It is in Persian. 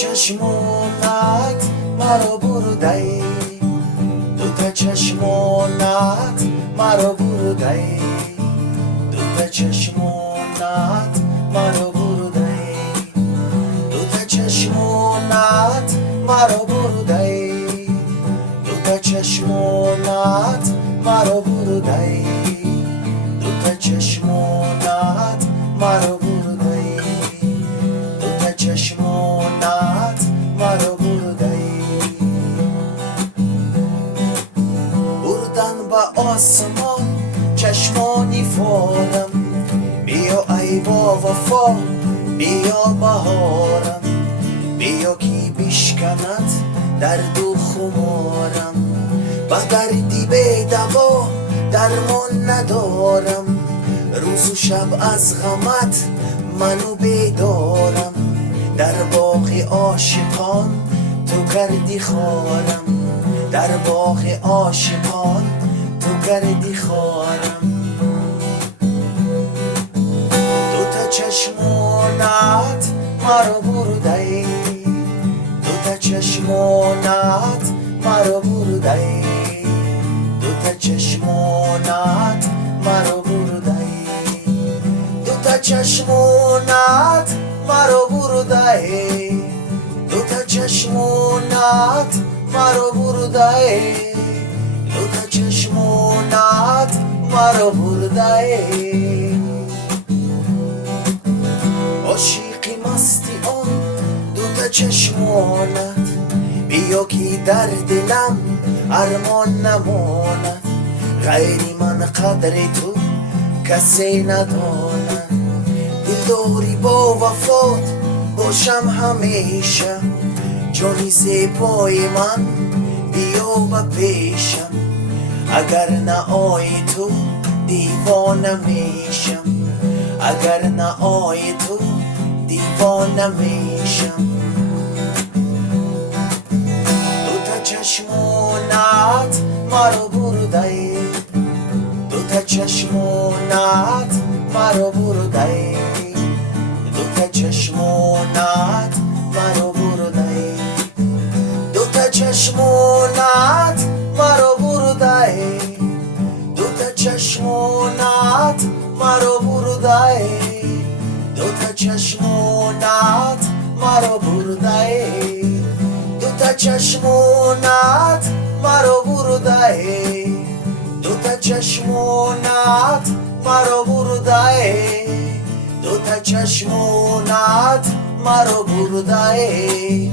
چشمونت مرا بردی، دوتا چشمونت مرا بردی، دوتا چشمونت مرا بردی، دوتا چشمونت مرا بردی، دوتا چشمونت مرا بردی، دوتا چشمونت مرا بردی، دوتا چشمونت مرا بردی. بردن به آسمان چشمانی فارم، بیا ای با وفا بیا بهارم، بیا کی بشکند درد و خمارم، به دردی به دوا درمان ندارم، روز و شب از غمت منو بیدارم، در باغ عاشقان تو کردی خارم، در باغ عاشقان تو کردی خارم. دوتا چشمونت مرا بردی، دوتا چشمونت مرا بردی، دوتا چشمونت مرا بردی، دوتا چشمونت مرا بردی، دوتا چشمونت مرا بردی، دوتا چشمونت مرا بردی. عاشقی مستی آن دوتا چشمونت، بیا کی در دلم ارمان نماند، غیری من قدر تو کسی نداند، دلداری با وفات باشم همیشه، جانی زیبای من بیا به پیشم، اگر نه آی تو دیوانه میشم، اگر نه آی تو دیوانه میشم. دوتا چشمونت مرا بردی، دوتا چشمونت مرا بردی، دوتا چشمونت مرا بردی، دوتا چشمونت مرا بردی، دوتا چشمونت مرا بردی، دوتا چشمونت مرا بردی، دوتا چشمونت مرا بردی، دوتا چشمونت مرا بردی، دوتا چشمونت مرا بردی.